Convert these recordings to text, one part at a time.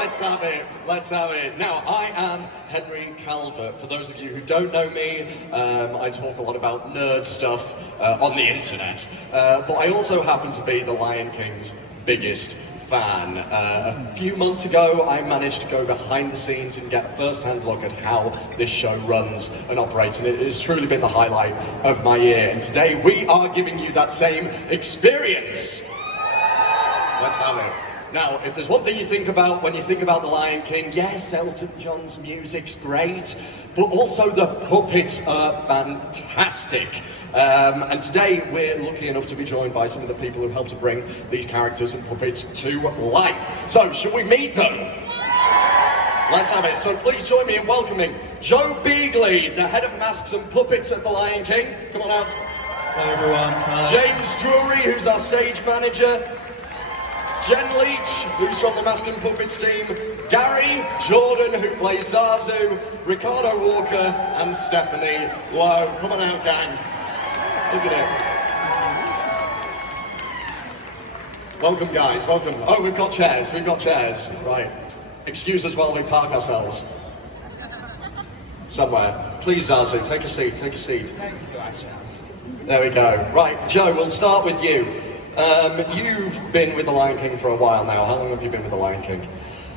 let's have it. Let's have it. Now, I am Henry Calvert. For those of you who don't know me, I talk a lot about nerd stuff on the internet. But I also happen to be the Lion King's biggest fan. A few months ago, I managed to go behind the scenes and get a first-hand look at how this show runs and operates, and it has truly been the highlight of my year. And today, we are giving you that same experience. Let's have it. Now, if there's one thing you think about when you think about The Lion King, yes, Elton John's music's great, but also the puppets are fantastic. And today we're lucky enough to be joined by some of the people who helped to bring these characters and puppets to life. So, should we meet them? Let's have it. So please join me in welcoming Joe Beagley, the head of masks and puppets at The Lion King. Come on out. Hello everyone. Hello. James Drury, who's our stage manager. Jen Leach, who's from the Masked and Puppets team, Gary Jordan, who plays Zazu, Ricardo Walker, and Stephanie Lowe. Come on out, gang. Look at it. Welcome, guys, welcome. Oh, we've got chairs. Right. Excuse us while we park ourselves. Somewhere. Please, Zazu, take a seat. There we go. Right, Joe, we'll start with you. You've been with The Lion King for a while now. How long have you been with The Lion King?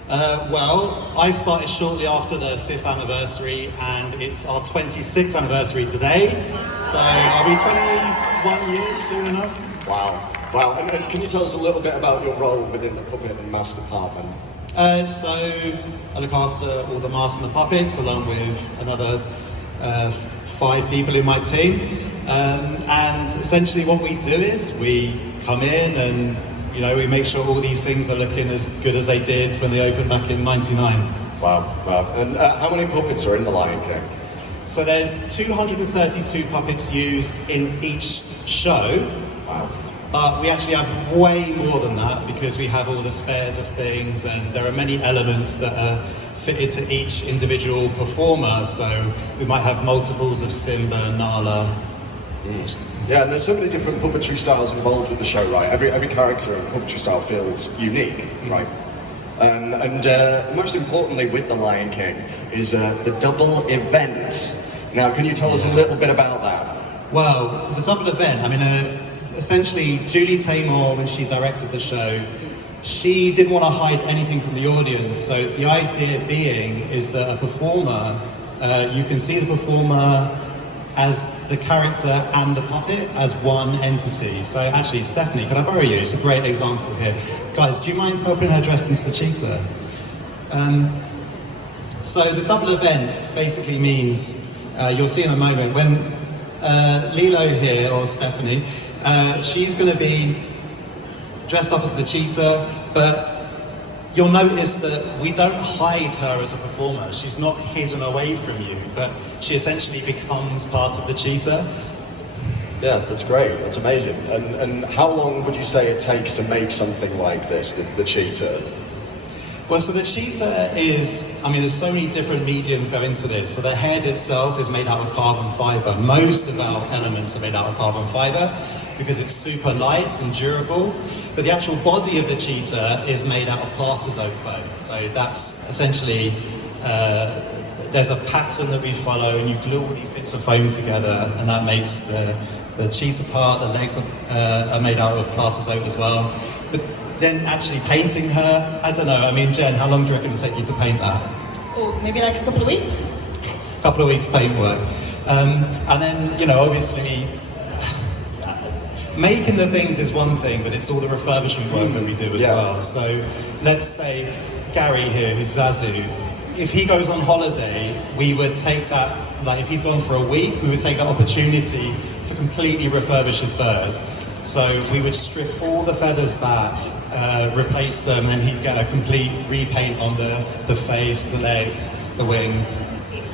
Well, I started shortly after the 5th anniversary, and it's our 26th anniversary today. So I'll be 21 years soon enough. Wow. And can you tell us a little bit about your role within the puppet and mask department? So I look after all the masks and the puppets, along with another 5 people in my team. And essentially what we do is we come in and, you know, we make sure all these things are looking as good as they did when they opened back in '99. Wow. And how many puppets are in The Lion King? So there's 232 puppets used in each show. Wow. But we actually have way more than that because we have all the spares of things, and there are many elements that are fitted to each individual performer. So we might have multiples of Simba, Nala. Yeah, and there's so many different puppetry styles involved with the show, right? Every character and puppetry style feels unique, right? And most importantly with The Lion King is the double event. Now, can you tell us a little bit about that? Well, the double event, I mean, essentially Julie Taymor, when she directed the show, she didn't want to hide anything from the audience. So the idea being is that a performer, you can see the performer as the character and the puppet as one entity. So actually, Stephanie, can I borrow you? It's a great example here. Guys, do you mind helping her dress into the cheetah? So the double event basically means, you'll see in a moment, when Lilo here, or Stephanie, she's going to be dressed up as the cheetah, but you'll notice that we don't hide her as a performer. She's not hidden away from you, but she essentially becomes part of the cheetah. Yeah, that's great. That's amazing. And how long would you say it takes to make something like this, the cheetah? Well, so the cheetah is, I mean, there's so many different mediums go into this. So the head itself is made out of carbon fiber. Most of our elements are made out of carbon fiber because it's super light and durable. But the actual body of the cheetah is made out of plastizote foam. So that's essentially, there's a pattern that we follow, and you glue all these bits of foam together, and that makes the cheetah part. The legs are made out of plastizote as well. But then actually painting her, I don't know, I mean, Jen, how long do you reckon it'll take you to paint that? Oh, maybe like a couple of weeks. A couple of weeks paint work. And then, you know, obviously, making the things is one thing, but it's all the refurbishment work that we do as well. So let's say Gary here, who's Zazu, if he goes on holiday, we would take that, like if he's gone for a week, we would take that opportunity to completely refurbish his bird. So we would strip all the feathers back, replace them, and he'd get a complete repaint on the face, the legs, the wings.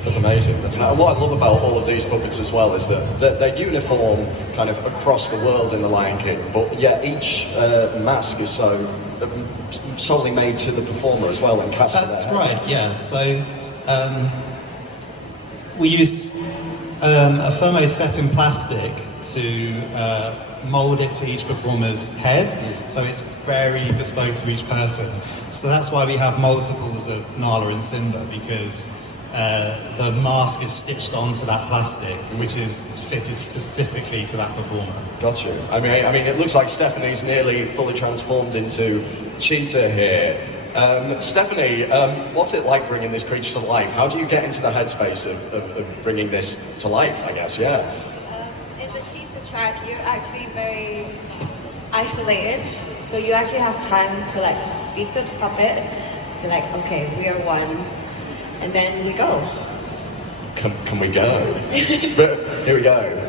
That's amazing. And what I love about all of these puppets as well is that they're uniform kind of across the world in The Lion King, but yet each mask is so solely made to the performer as well and cast. That's right, yeah. So we use a thermoset in plastic to mold it to each performer's head, so it's very bespoke to each person. So that's why we have multiples of Nala and Simba, because the mask is stitched onto that plastic, which is fitted specifically to that performer. Got you. I mean, it looks like Stephanie's nearly fully transformed into Cheetah here. Stephanie, what's it like bringing this creature to life? How do you get into the headspace of bringing this to life, I guess, yeah? In the teaser track, you're actually very isolated. So you actually have time to like speak to the puppet. You're like, okay, we are one. And then we go. Can we go? But here we go.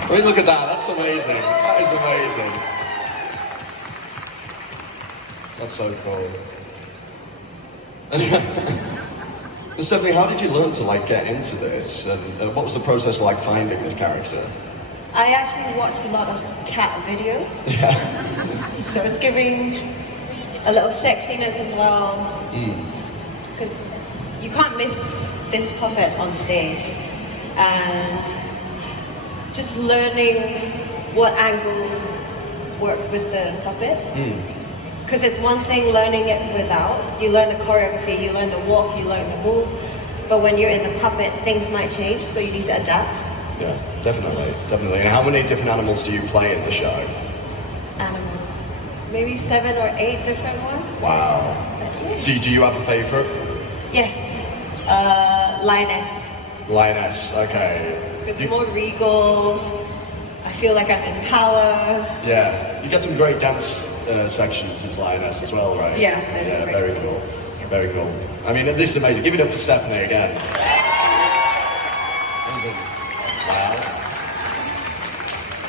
I mean, look at that. That's amazing. That is amazing. That's so cool. Stephanie, how did you learn to get into this? And what was the process like finding this character? I actually watch a lot of cat videos. Yeah. So it's giving a little sexiness as well. Because you can't miss this puppet on stage. And just learning what angle work with the puppet. Because it's one thing learning it without. You learn the choreography, you learn the walk, you learn the move. But when you're in the puppet, things might change, so you need to adapt. Yeah, definitely, definitely. And how many different animals do you play in the show? Animals. Maybe 7 or 8 different ones. Wow. Do you have a favorite? Yes. Lioness. Lioness, okay. It's more regal. I feel like I'm in power. Yeah. You get some great dance sections as Lioness as well, right? Yeah, very cool. Very cool. I mean, this is amazing. Give it up for Stephanie again. Amazing. Wow.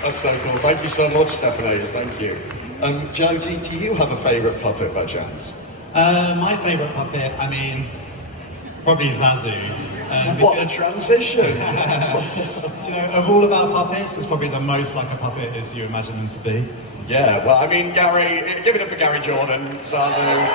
That's so cool. Thank you so much, Stephanie. Thank you. Joe, do you have a favourite puppet by chance? My favourite puppet, I mean, probably Zazu. What a transition! Do you know, of all of our puppets, it's probably the most like a puppet as you imagine them to be. Yeah, well, I mean, Gary, give it up for Gary Jordan, Zazu.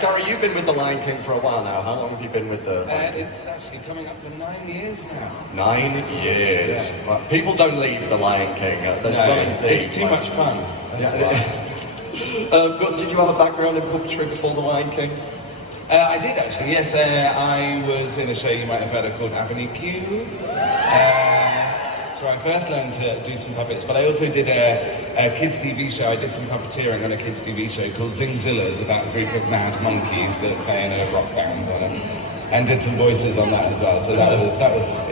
Gary, you've been with The Lion King for a while now. How long have you been with the Lion King? It's actually coming up for 9 years now. 9 years. Yeah. Well, people don't leave The Lion King. There's No, running theme. it's too much fun. That's why. But did you have a background in puppetry before The Lion King? I did actually, yes. I was in a show you might have heard of called Avenue Q. So I first learned to do some puppets, but I also did a kids' TV show. I did some puppeteering on a kids' TV show called Zingzillas, about a group of mad monkeys that play in a rock band, and did some voices on that as well. So that was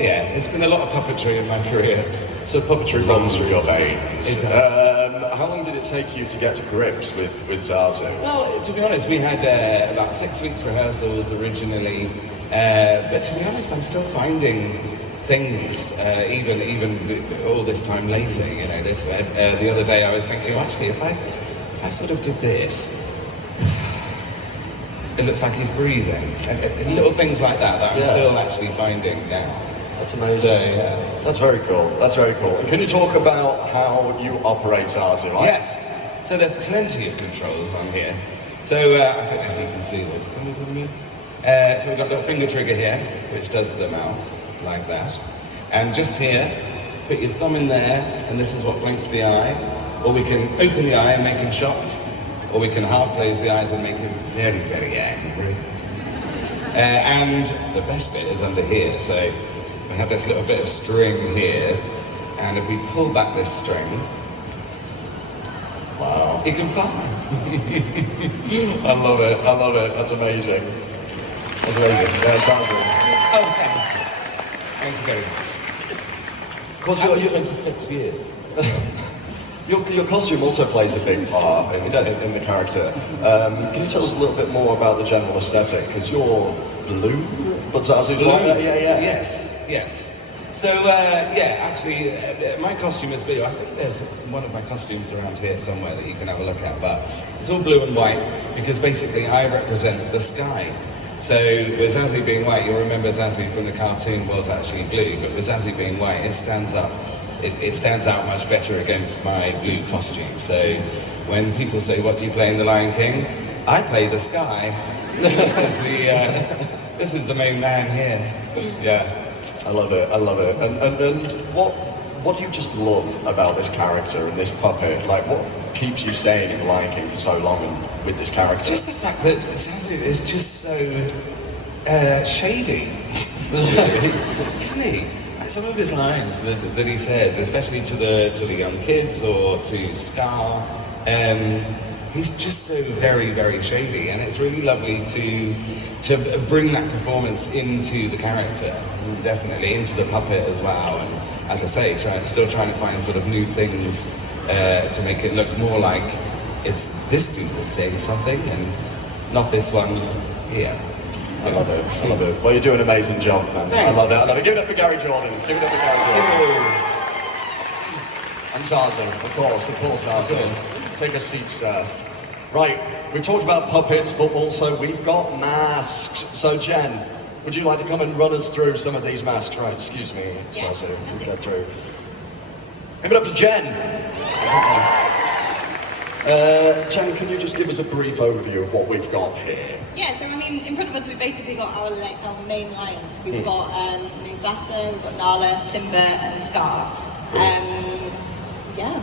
yeah. It's been a lot of puppetry in my career. So puppetry runs through your veins. It does. How long did it take you to get to grips with Zazu? Well, to be honest, we had about 6 weeks rehearsals originally, but to be honest, I'm still finding things, even all this time later. You know, the other day I was thinking, well, actually, if I sort of did this, it looks like he's breathing, and little things like that I'm still actually finding now. That's amazing. So, yeah. That's very cool. That's very cool. And can you talk about how you operate Zazu? Yes. So there's plenty of controls on here. So I don't know if you can see those. Can you see them? So we've got the finger trigger here, which does the mouth, like that. And just here, put your thumb in there, and this is what blinks the eye. Or we can open the eye and make him shocked. Or we can half close the eyes and make him very, very angry. And the best bit is under here. So we have this little bit of string here, and if we pull back this string, wow, he can fly. I love it. I love it. That's amazing. That's amazing. Yeah, Zazu. Oh, thank you. Thank you very much. Of course, You're 26 years. Your costume also plays a big part in the character. Can you tell us a little bit more about the general aesthetic? Because you're blue, but Zazu's Blue? like that. Yeah. Yes. So, actually, my costume is blue. I think there's one of my costumes around here somewhere that you can have a look at, but it's all blue and white because basically I represent the sky. So, with Zazu being white, you'll remember Zazu from the cartoon was actually blue, but with Zazu being white, it stands up. It stands out much better against my blue costume. So, when people say, what do you play in The Lion King? I play the sky. This is the main man here. Yeah. I love it, I love it. And what do you just love about this character and this puppet? Like, what keeps you staying in The Lion King for so long and with this character? Just the fact that Zazu is just so shady, isn't he? Like some of his lines that he says, especially to the young kids or to Scar, he's just so very, very shady, and it's really lovely to bring that performance into the character, and definitely into the puppet as well. And as I say, still trying to find sort of new things to make it look more like it's this dude that's saying something, and not this one here. I love it, I love it. Well, you're doing an amazing job, man. Thanks. I love it, I love it. Give it up for Gary Jordan. Give it up for Gary Jordan. And Zazu, of course, Zazu. Take a seat, sir. Right, we've talked about puppets, but also we've got masks. So, Jen, would you like to come and run us through some of these masks? Right, excuse me, Yes, Zazu. I We'll do. get through. Give it up for Jen. Jen, can you just give us a brief overview of what we've got here? Yeah, so I mean, in front of us we've basically got our main lions. We've got Mufasa, we've got Nala, Simba, and Scar.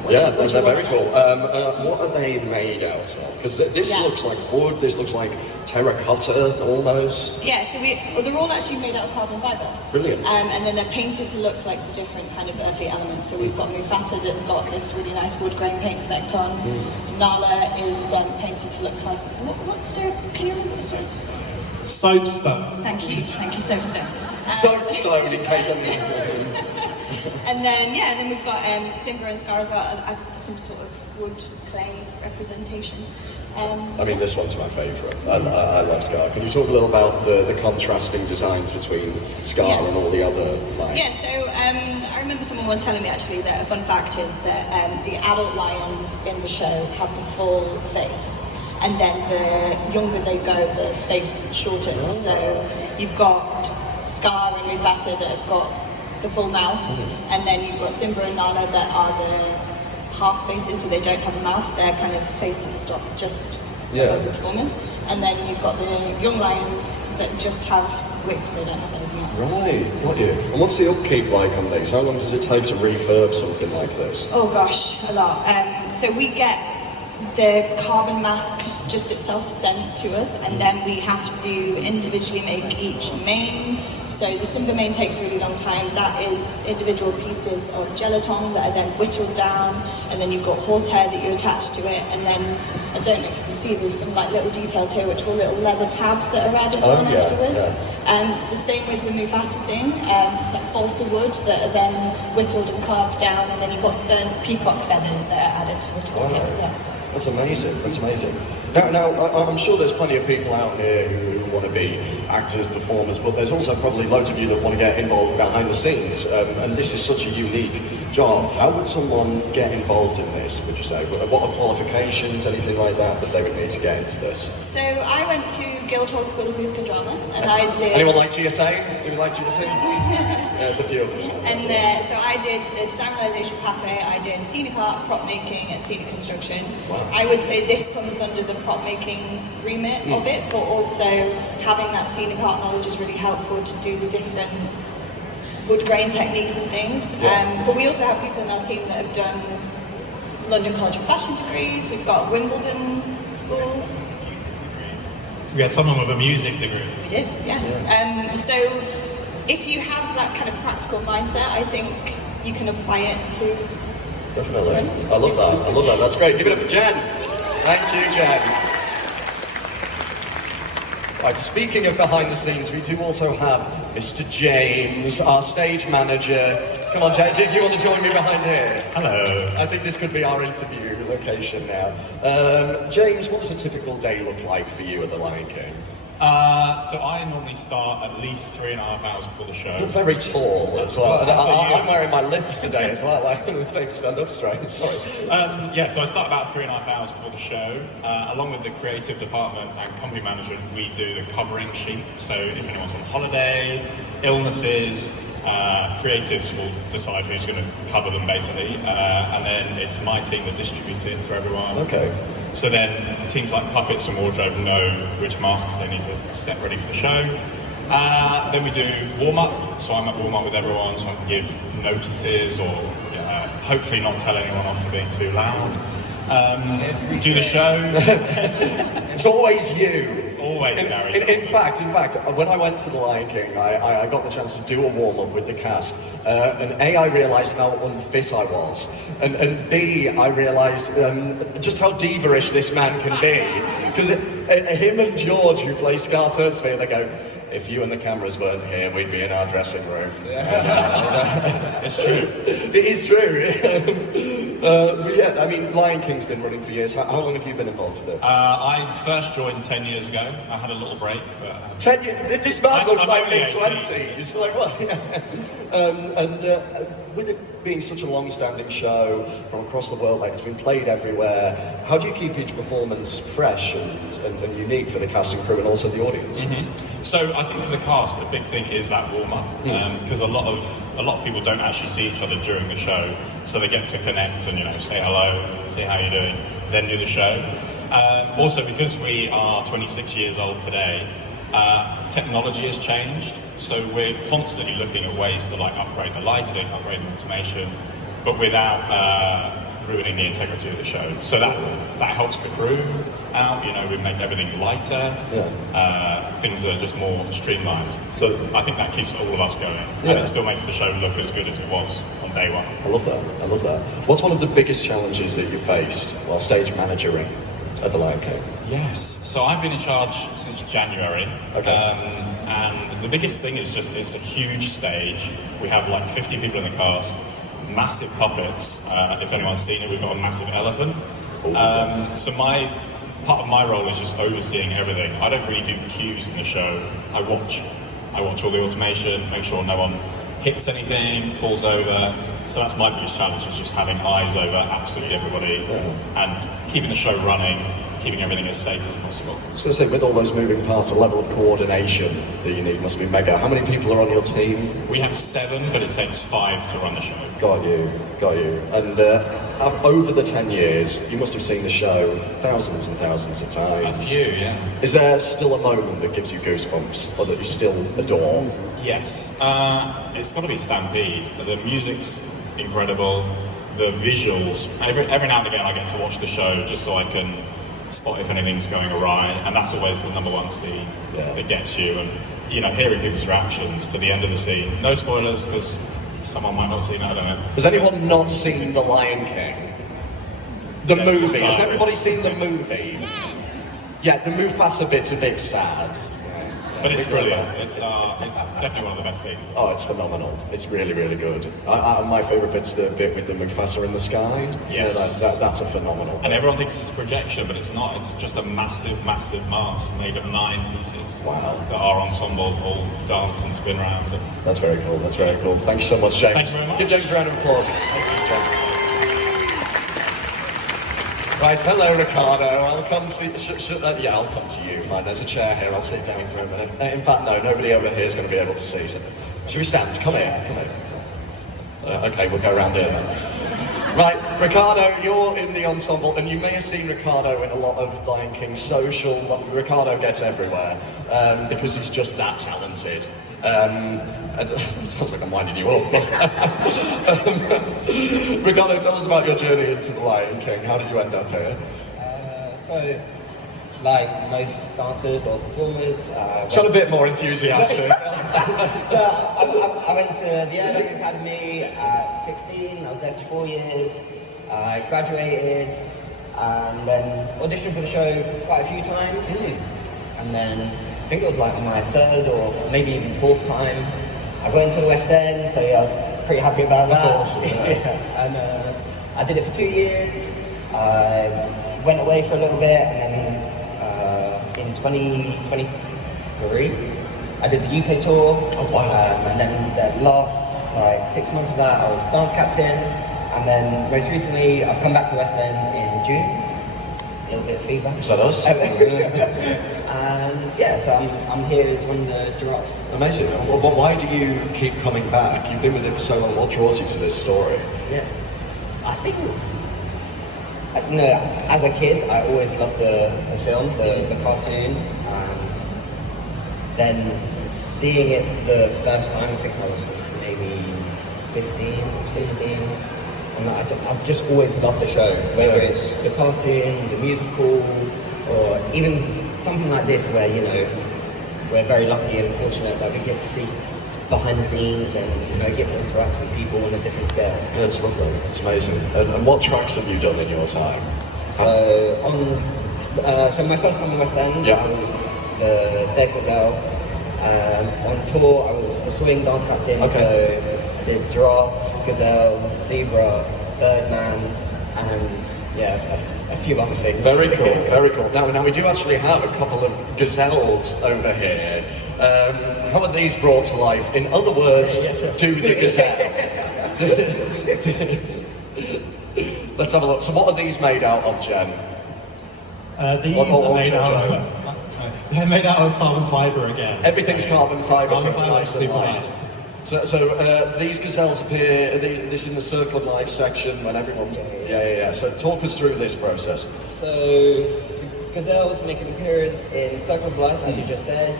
Those are very cool. What are they made out of? Because this looks like wood, this looks like terracotta almost. Yeah, so they're all actually made out of carbon fibre. Brilliant. And then they're painted to look like the different kind of earthly elements. So we've got Mufasa that's got this really nice wood grain paint effect on. Nala is painted to look like, what's stone? Can you remember the stone? Soapstone. Thank you, soapstone. Soapstone, in case anyone. And then we've got Simba and Scar as well, some sort of wood clay representation. I mean, this one's my favourite. I love Scar. Can you talk a little about the contrasting designs between Scar and all the other lions? Yeah, so I remember someone once telling me actually that a fun fact is that the adult lions in the show have the full face. And then the younger they go, the face shortens. So you've got Scar and Mufasa that have got the full mouths, and then you've got Simba and Nala that are the half faces, so they don't have a mouth. Their kind of faces stop just above the performers. And then you've got the young lions that just have wigs; they don't have anything else. Right, got you. And what's the upkeep like on these? How long does it take to refurb something like this? Oh gosh, a lot. So we get the carbon mask just itself sent to us, and then we have to individually make each mane. So the Simba mane takes a really long time. That is individual pieces of gelatin that are then whittled down, and then you've got horsehair that you attach to it, and then I don't know if you can see, there's some like little details here which are little leather tabs that are added on afterwards. The same with the Mufasa thing. It's like balsa wood that are then whittled and carved down, and then you've got peacock feathers that are added to the top as well. That's amazing, that's amazing. Now, I'm sure there's plenty of people out here who want to be actors, performers, but there's also probably loads of you that want to get involved behind the scenes, and this is such a unique job. How would someone get involved in this, would you say? What are qualifications, anything like that they would need to get into this? So I went to Guildhall School of Music and Drama, and I did... Anyone like GSA? Do you like GSA? Yeah, there's a few of them. And so I did the design realization pathway, I did scenic art, prop making, and scenic construction. Wow. I would say this comes under the prop making remit of it, but also having that scenic art knowledge is really helpful to do the different wood grain techniques and things. But we also have people in our team that have done London College of Fashion degrees, we've got Wimbledon School. We had someone with a music degree. We did, yes. So if you have that kind of practical mindset, I think you can apply it to... Definitely. I love that. That's great. Give it up for Jen. Thank you, Jen. Right, speaking of behind the scenes, we do also have Mr. James, our stage manager. Come on, James, do you want to join me behind here? Hello. I think this could be our interview location now. James, what does a typical day look like for you at the Lion King? So I normally start at least 3.5 hours before the show. You're very tall as well. Well, I'm wearing my lifts today as well. Like, stand up straight. Sorry. So I start about 3.5 hours before the show. Along with the creative department and company management, we do the covering sheet. So if anyone's on holiday, illnesses, Creatives will decide who's going to cover them, basically, and then it's my team that distributes it to everyone. Okay. So then teams like Puppets and Wardrobe know which masks they need to set ready for the show. Then we do warm-up, so I'm at warm-up with everyone, so I can give notices or hopefully not tell anyone off for being too loud. Do the show. It's always you. It's always Gary. In fact, when I went to The Lion King, I got the chance to do a warm-up with the cast. And A, I realised how unfit I was. And B, I realised just how diva-ish this man can be. Because him and George, who play Scar Turtsby, they go, if you and the cameras weren't here, we'd be in our dressing room. It's true. It is true. But yeah, I mean, Lion King's been running for years. How long have you been involved with it? I first joined 10 years ago. I had a little break. But 10 years? This man looks I'm like only mid-20s. Like, what? With it being such a long-standing show from across the world, like it's been played everywhere, how do you keep each performance fresh and unique for the cast and crew and also the audience? Mm-hmm. So I think for the cast, a big thing is that warm-up, because a lot of people don't actually see each other during the show, so they get to connect and say hello, see how you're doing, then do the show. Also, because we are 26 years old today, technology has changed, so we're constantly looking at ways to upgrade the lighting, upgrade the automation, but without ruining the integrity of the show. So that helps the crew out. We make everything lighter. Yeah. Things are just more streamlined. So I think that keeps all of us going, and it still makes the show look as good as it was on day one. I love that. What's one of the biggest challenges that you faced while stage managing at The Lion King? Yes, so I've been in charge since January, and the biggest thing is just it's a huge stage. We have 50 people in the cast, massive puppets. If anyone's seen it, we've got a massive elephant. So part of my role is just overseeing everything. I don't really do cues in the show. I watch all the automation, make sure no one hits anything, falls over. So that's my biggest challenge, is just having eyes over absolutely everybody and keeping the show running, keeping everything as safe as possible. I was going to say, with all those moving parts, the level of coordination that you need must be mega. How many people are on your team? We have 7, but it takes 5 to run the show. Got you. And over the 10 years, you must have seen the show thousands and thousands of times. A few, yeah. Is there still a moment that gives you goosebumps, or that you still adore? Yes. It's got to be Stampede. The music's incredible. The visuals. Every now and again I get to watch the show just so I can spot if anything's going awry, and that's always the number one scene that gets you. And hearing people's reactions to the end of the scene. No spoilers, because someone might not have seen it, I don't know. Has anyone not seen The Lion King? The movie. Has everybody seen the movie? Yeah, the Mufasa bit's a bit sad. But it's brilliant. It's definitely one of the best scenes. Oh, it's phenomenal. It's really, really good. My favourite bit's the bit with the Mufasa in the sky. Yes. That's a phenomenal bit. And everyone thinks it's a projection, but it's not. It's just a massive, massive mask made of 9 pieces. Wow. That our ensemble all dance and spin around. That's very cool. Thank you so much, James. Thank you very much. Give James a round of applause. Thank you, James. Right, hello Ricardo, I'll come to I'll come to you, fine, there's a chair here, I'll sit down for a minute. In fact, no, nobody over here is going to be able to see, so should we stand? Come here. Okay, we'll go around here then. Right, Ricardo, you're in the ensemble, and you may have seen Ricardo in a lot of Lion King social. Ricardo gets everywhere, because he's just that talented. It sounds like I'm winding you up. Ricardo, tell us about your journey into The Lion King. How did you end up here? So, like most dancers or performers... Sound a bit more enthusiastic. So, I went to the Air League Academy at 16. I was there for 4 years. I graduated and then auditioned for the show quite a few times. And then I think it was like my 3rd or maybe even 4th time. I got into the West End, so I was pretty happy about that. That's awesome. And I did it for 2 years. I went away for a little bit, and then in 2023, I did the UK tour. Oh wow! And then the last 6 months of that, I was dance captain. And then most recently, I've come back to West End in June. little bit of feedback. Is that us? And yeah, so I'm here as one of the giraffes. Amazing. Well, why do you keep coming back? You've been with it for so long. What draws you to this story? Yeah, I think, you know, as a kid, I always loved the film, the cartoon, and then seeing it the first time, I think I was maybe 15 or 16, and I've just always loved the show, whether it's the cartoon, the musical, or even something like this where, you know, we're very lucky and fortunate that we get to see behind the scenes and, you know, get to interact with people on a different scale. Yeah, it's lovely. It's amazing. And what tracks have you done in your time? So so my first time in West End, Yeah. I was the Dead Gazelle. On tour, I was the swing dance captain, Okay. so I did giraffe, gazelle, zebra, birdman, and yeah, a few other things. Very cool, very cool. Now we do actually have a couple of gazelles over here. How are these brought to life? In other words, to the gazelle. Let's have a look. So what are these made out of, Jen? These Or are made out Joe? of... They're made out of carbon fibre again. Everything's carbon fibre, so Carbon it's fibre, nice and super light. light. So these gazelles appear, this in the Circle of Life section when everyone's... Yeah. So talk us through this process. So the gazelles make an appearance in Circle of Life, as you just said.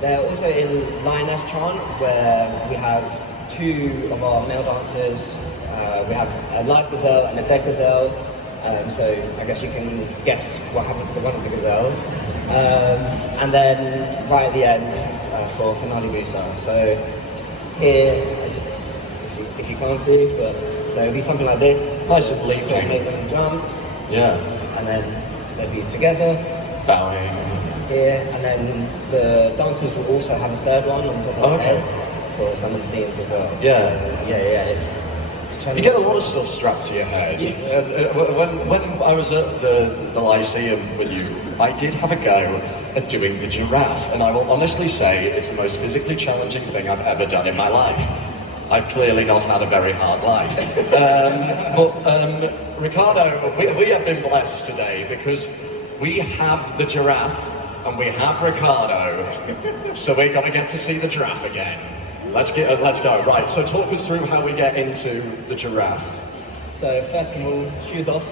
They're also in Lioness Chant, where we have two of our male dancers. We have a live gazelle and a dead gazelle. So I guess you can guess what happens to one of the gazelles. And then right at the end for finale Musa. So here, if you can't see, but so it'll be something like this. Nice and So leaping. make them jump, Yeah. and then they'll be together Bowing. here, and then the dancers will also have a third one on top of the Okay. head for some of the scenes as well. Yeah. So, yeah. It's You get a lot of stuff strapped to your head. When I was at the Lyceum with you, I did have a go at doing the giraffe, and I will honestly say it's the most physically challenging thing I've ever done in my life. I've clearly not had a very hard life. But Ricardo, we have been blessed today because we have the giraffe and we have Ricardo, so we're going to get to see the giraffe again. Let's go. Right, so talk us through how we get into the giraffe. So first of all, shoes off.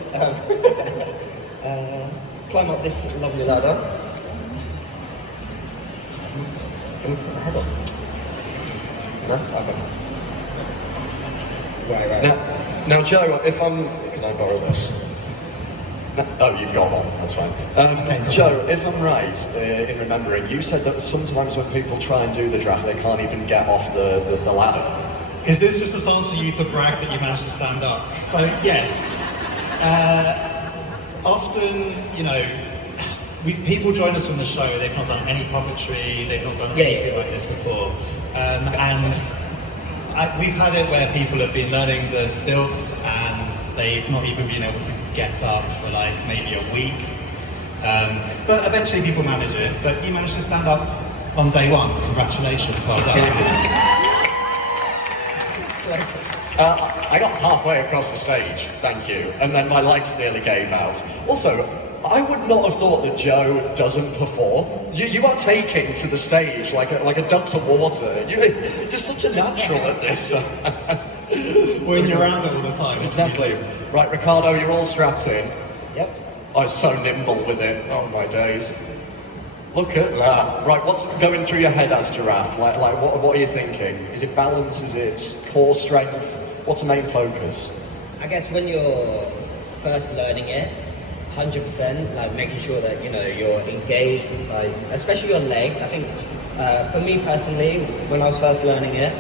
Climb up this lovely ladder. Can we put the head up? No? Okay. Right. Now, Joe, if can I borrow this? No, oh, you've got one. That's fine. Joe, if I'm right in remembering, you said that sometimes when people try and do the draft, they can't even get off the ladder. Is this just a chance for you to brag that you managed to stand up? So, yes. Often, you know, people join us from the show, they've not done any puppetry, they've not done anything like this before. We've had it where people have been learning the stilts and they've not even been able to get up for like maybe a week. But eventually people manage it. But you managed to stand up on day one. Congratulations, well done. I got halfway across the stage, thank you, and then my legs nearly gave out. Also, I would not have thought that Joe doesn't perform. You are taking to the stage like a duck to water. You're such a natural at this. When you're around it all the time. Exactly. Right, Ricardo, you're all strapped in. Yep. I was so nimble with it. Oh my days. Look at that. Right, what's going through your head as giraffe? Like what are you thinking? Is it balance? Is it core strength? What's the main focus? I guess when you're first learning it, 100%, like making sure that, you know, you're engaged, like, especially your legs. I think, for me personally, when I was first learning it,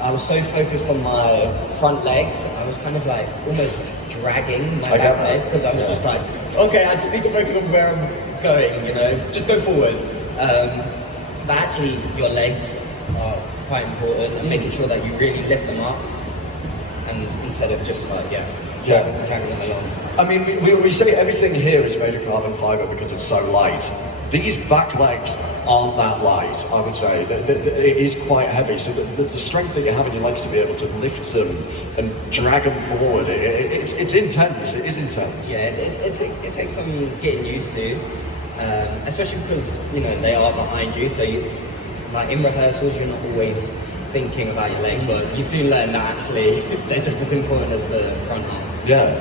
I was so focused on my front legs, I was kind of like almost dragging my back legs, because I was just like, okay, I just need to focus on where I'm going, you know, just go forward. But actually, your legs are quite important, and making sure that you really lift them up, and instead of just like, dragging them along. I mean, we say everything here is made of carbon fibre because it's so light. These back legs aren't that light, I would say. It is quite heavy, so the strength that you have in your legs to be able to lift them and drag them forward, it's intense. It is intense. Yeah, it takes some getting used to, especially because, you know, they are behind you, so you, like in rehearsals, you're not always thinking about your legs, but you soon learn that actually they're just as important as the front arms. Yeah,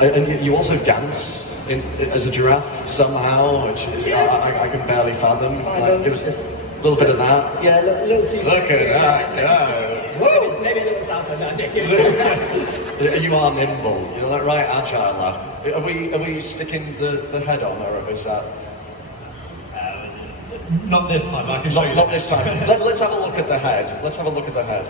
and you also dance as a giraffe somehow, which I can barely fathom. It was just a little bit of that. Yeah, a little too. Look at that, yeah. Woo! Maybe a little salsa, no, JK. You are nimble. You're like right agile, lad. Are we sticking the head on, or is that? Not this time, I can show you. Not this time. Let's have a look at the head. Let's have a look at the head.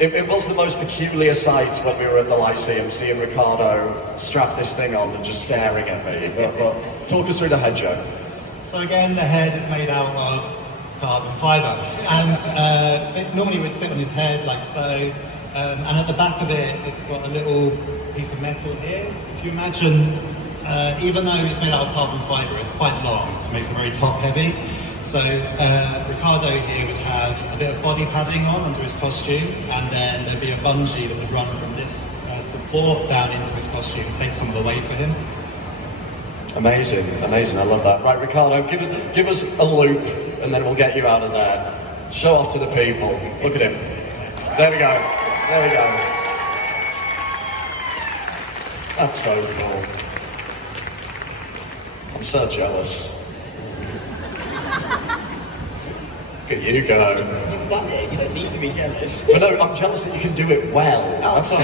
It was the most peculiar sight when we were at the Lyceum, seeing Ricardo strap this thing on and just staring at me. But talk us through the head, Joe. So again, the head is made out of carbon fibre, and it normally would sit on his head like so, and at the back of it, it's got a little piece of metal here. If you imagine, even though it's made out of carbon fibre, it's quite long, so it makes it very top heavy. So Ricardo here would have a bit of body padding on under his costume, and then there'd be a bungee that would run from this support down into his costume, take some of the weight for him. Amazing, amazing, I love that. Right, Ricardo, give us a loop, and then we'll get you out of there. Show off to the people. Look at him. There we go, there we go. That's so cool. I'm so jealous. Look at you go. You've done it, you don't need to be jealous. But no, I'm jealous that you can do it well. That's all.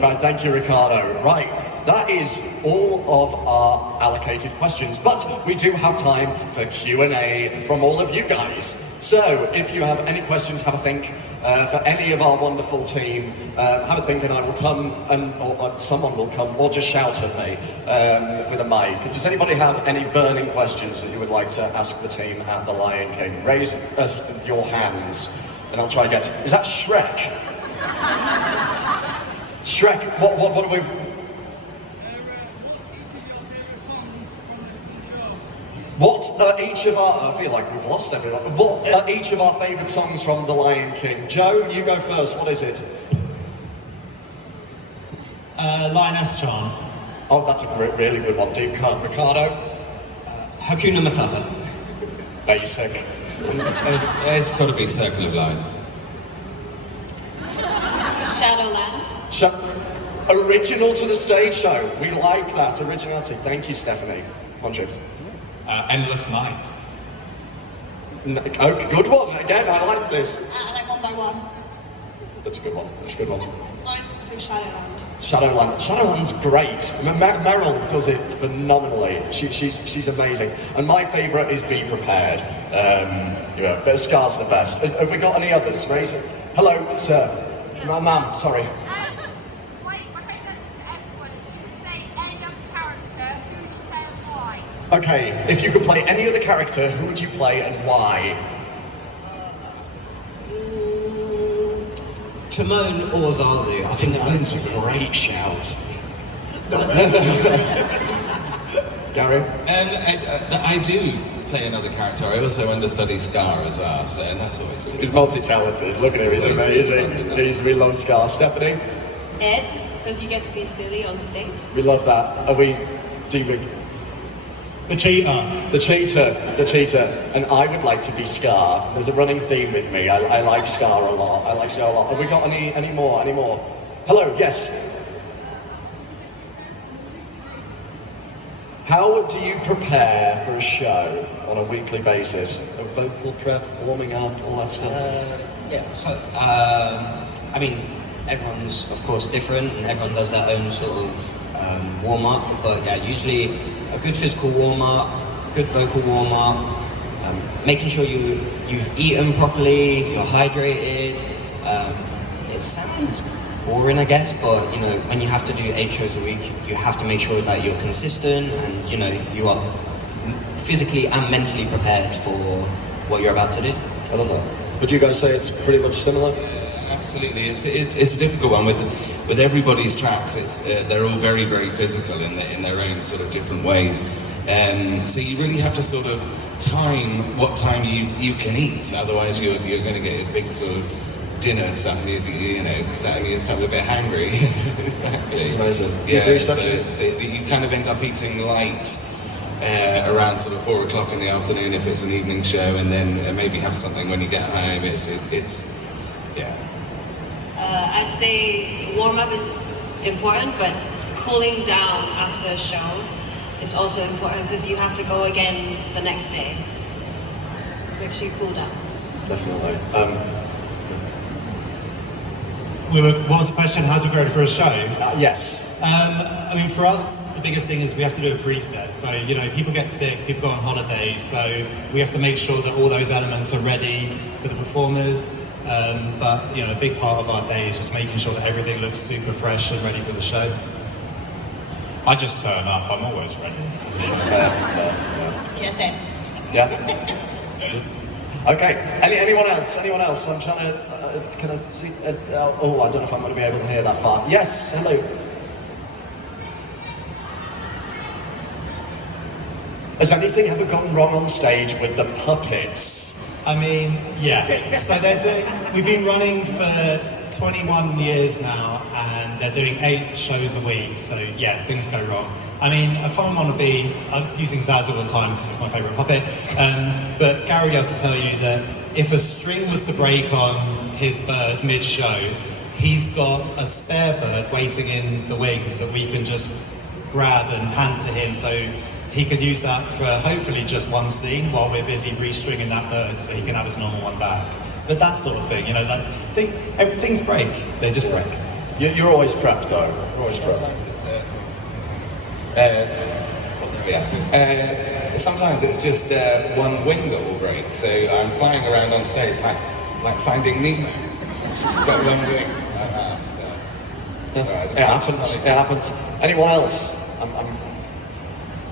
Right, thank you, Ricardo. Right, that is all of our allocated questions, but we do have time for Q&A from all of you guys. So, if you have any questions, have a think. For any of our wonderful team, have a think, and I will come, or someone will come, or just shout at me with a mic. Does anybody have any burning questions that you would like to ask the team at the Lion King? Raise your hands, and I'll try and get. Is that Shrek? Shrek. What are we? What are each of our... I feel like we've lost everyone. What are each of our favourite songs from The Lion King? Joe, you go first. What is it? Lioness Charm. Oh, that's a really good one. Deep cut. Ricardo? Hakuna Matata. Basic. It's got to be Circle of Life. Shadowland. Original to the stage show. We like that. Originality. Thank you, Stephanie. Come on, James. Endless Night. Oh, good one. Again, I like this. I like One by One. That's a good one. That's a good one. Mine's also Shadowland. Shadowland's great. Meryl does it phenomenally. She's amazing. And my favourite is Be Prepared. Yeah, but Scar's the best. Have we got any others? Raise it. Hello, sir. Yeah. Ma'am, sorry. Okay, if you could play any other character, who would you play and why? Timon or Zazu. I think Timon's a great shout. Gary? I do play another character. I also understudy Scar as well, so that's always good. He's multi-talented. Look at him, he's amazing. We love Scar. Stephanie? Ed, because you get to be silly on stage. We love that. Do we? The cheetah. The cheetah, and I would like to be Scar. There's a running theme with me. I like Scar a lot. Have we got any more? Hello, yes. How do you prepare for a show on a weekly basis? A vocal prep, warming up, all that stuff? I mean, everyone's of course different, and everyone does their own sort of warm-up, but yeah, usually a good physical warm-up, good vocal warm-up, making sure you've eaten properly, you're hydrated. It sounds boring, I guess, but you know, when you have to do 8 shows a week, you have to make sure that you're consistent and you know you are physically and mentally prepared for what you're about to do. I love that. Would you guys say it's pretty much similar? Absolutely, it's a difficult one with everybody's tracks. They're all very, very physical in their own sort of different ways. So you really have to sort of time what time you can eat, otherwise you're going to get a big sort of dinner suddenly, suddenly you start a bit hungry. Exactly. It's amazing. Yeah, so you kind of end up eating light around sort of 4 o'clock in the afternoon if it's an evening show, and then maybe have something when you get home. Yeah. I'd say warm-up is important, but cooling down after a show is also important because you have to go again the next day. So make sure you cool down. Definitely. What was the question? How do we go for a show? Yes. I mean, for us, the biggest thing is we have to do a preset. So, people get sick, people go on holiday, so we have to make sure that all those elements are ready for the performers. But, a big part of our day is just making sure that everything looks super fresh and ready for the show. I just turn up. I'm always ready for the show. Yeah, same. Yeah. Okay. Anyone else? Anyone else? I'm trying to. Can I see? I don't know if I'm going to be able to hear that far. Yes. Hello. Has anything ever gone wrong on stage with the puppets? I mean, yeah. So we've been running for 21 years now, and they're doing 8 shows a week. So yeah, things go wrong. I mean, I can't want to be. I'm using Zaz all the time because it's my favourite puppet. But Gary will be able to tell you that if a string was to break on his bird mid-show, he's got a spare bird waiting in the wings that we can just grab and hand to him. So he can use that for hopefully just one scene while we're busy restringing that bird so he can have his normal one back. But that sort of thing, things break. They just break. You're always prepped, though. You're always prepped. Sometimes it's just one wing that will break. So I'm flying around on stage like Finding Nemo. It's just got one wing like that. So, it happens. It happens. Anyone else?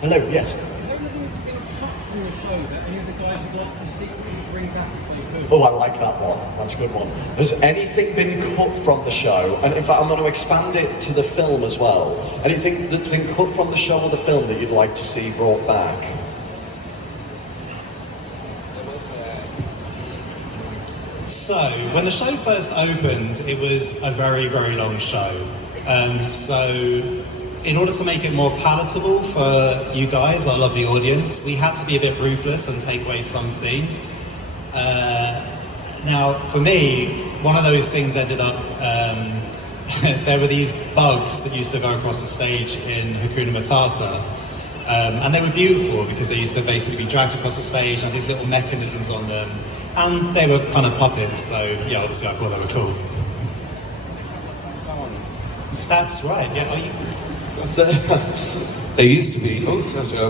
Hello. Yes. Oh, I like that one. That's a good one. Has anything been cut from the show? And in fact, I'm going to expand it to the film as well. Anything that's been cut from the show or the film that you'd like to see brought back? So, when the show first opened, it was a very, very long show. So, in order to make it more palatable for you guys, our lovely audience, we had to be a bit ruthless and take away some scenes. Now, for me, one of those things ended up, there were these bugs that used to go across the stage in Hakuna Matata. And they were beautiful because they used to basically be dragged across the stage and had these little mechanisms on them. And they were kind of puppets, so yeah, obviously I thought they were cool. That's right, yeah. There used to be,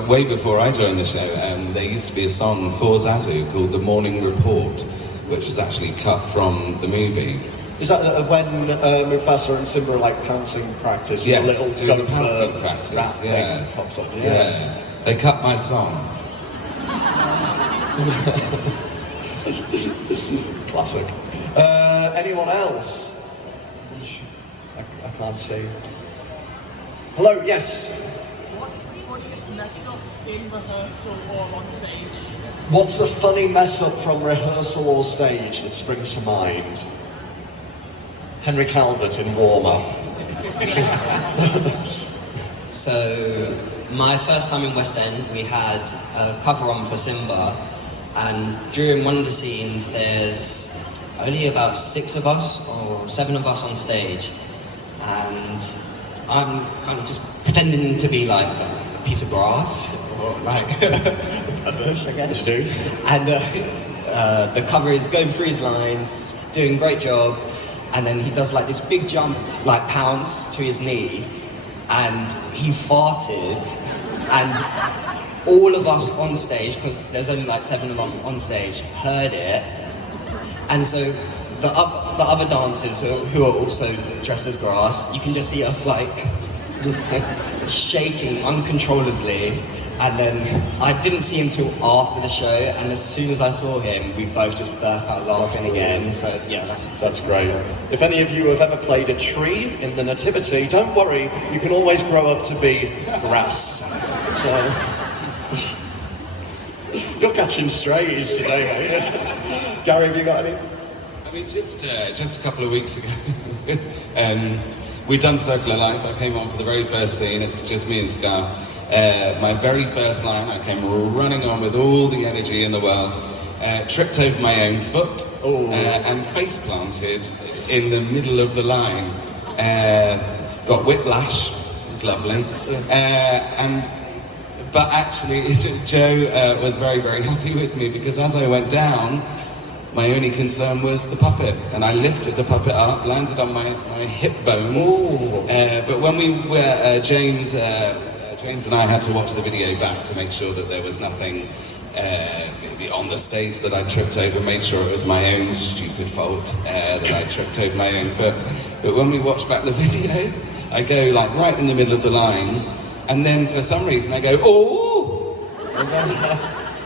way before I joined the show, there used to be a song for Zazu called The Morning Report, which was actually cut from the movie. Is that when Mufasa and Simba are like pouncing practice? Yes, little doing the pouncing practice, yeah. Pops up. Yeah. They cut my song. Classic. Anyone else? I can't see. Hello, yes. What's the funniest mess up in rehearsal or on stage? What's a funny mess up from rehearsal or stage that springs to mind? Henry Calvert in Warm Up. So, my first time in West End, we had a cover on for Simba, and during one of the scenes, there's only about 6 of us or 7 of us on stage, and I'm kind of just pretending to be like a piece of brass, or like a bush, I guess. And the cover is going through his lines, doing a great job, and then he does like this big jump, like pounce to his knee, and he farted, and all of us on stage, because there's only like 7 of us on stage, heard it, and so the other dancers who are also dressed as grass, you can just see us like shaking uncontrollably. And then I didn't see him till after the show, and as soon as I saw him, we both just burst out laughing again. So yeah, that's great. If any of you have ever played a tree in the Nativity, don't worry, you can always grow up to be grass. So You're catching strays today, eh? Gary, have you got any? I mean, just a couple of weeks ago, we'd done Circular Life. I came on for the very first scene. It's just me and Scar. My very first line, I came running on with all the energy in the world, tripped over my own foot, and face planted in the middle of the line. Got whiplash. It's lovely. But actually, Joe was very, very happy with me, because as I went down, my only concern was the puppet, and I lifted the puppet up, landed on my hip bones. But when we were, James and I had to watch the video back to make sure that there was nothing maybe on the stage that I tripped over, made sure it was my own stupid fault that I tripped over my own foot. But when we watched back the video, I go like right in the middle of the line, and then for some reason I go, oh!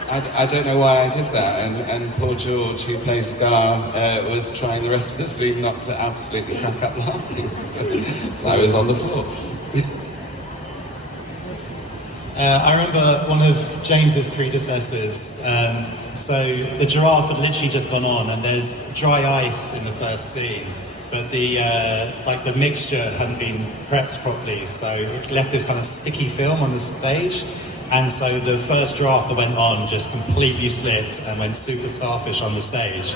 I don't know why I did that, and poor George, who plays Scar, was trying the rest of the scene not to absolutely crack up laughing, so I was on the floor. I remember one of James's predecessors, so the giraffe had literally just gone on, and there's dry ice in the first scene, but the mixture hadn't been prepped properly, so it left this kind of sticky film on the stage, and so the first draft that went on just completely slipped and went super starfish on the stage.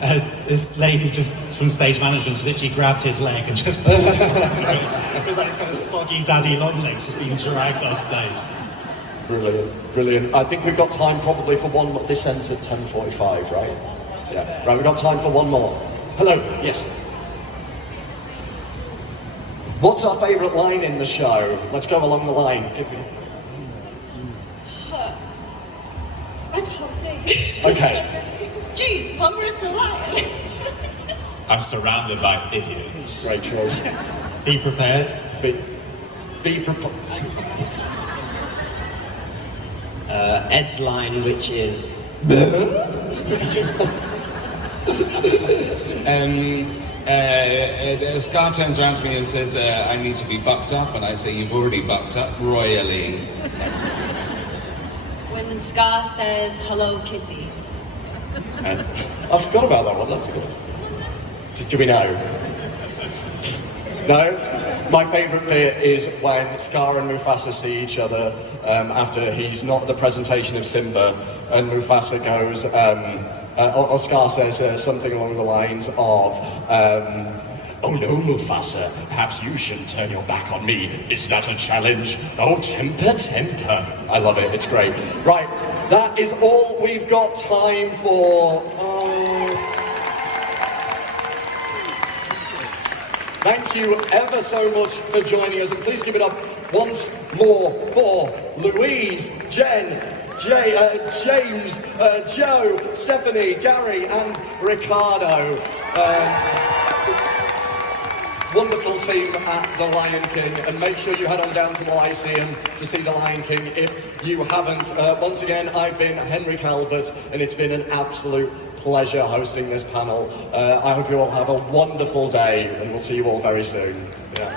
And this lady just from stage management just literally grabbed his leg and just pulled it off. It was like this kind of soggy daddy long legs just being dragged off stage. Brilliant. I think we've got time probably for one more. This ends at 10:45, right? Yeah. Right, we've got time for one more. Hello, yes. What's our favourite line in the show? Let's go along the line. I can't think. Okay. Jeez, one word's a lie. I'm surrounded by idiots. Great choice. Be prepared. Be prepared. Ed's line, which is... Scar turns around to me and says, I need to be bucked up, and I say, you've already bucked up royally. When Scar says, hello, kitty. I forgot about that one, that's a good one. Do we know? No? My favourite bit is when Scar and Mufasa see each other after he's not at the presentation of Simba, and Mufasa goes, or Scar says something along the lines of, oh no, Mufasa, perhaps you shouldn't turn your back on me. Is that a challenge? Oh, temper. I love it, it's great. Right, that is all we've got time for. Thank you ever so much for joining us, and please give it up once more for Louise, Jen, James, Joe, Stephanie, Gary, and Ricardo. Wonderful team at The Lion King, and make sure you head on down to the Lyceum to see The Lion King if you haven't. Once again, I've been Henry Calvert, and it's been an absolute pleasure hosting this panel. I hope you all have a wonderful day, and we'll see you all very soon. Yeah.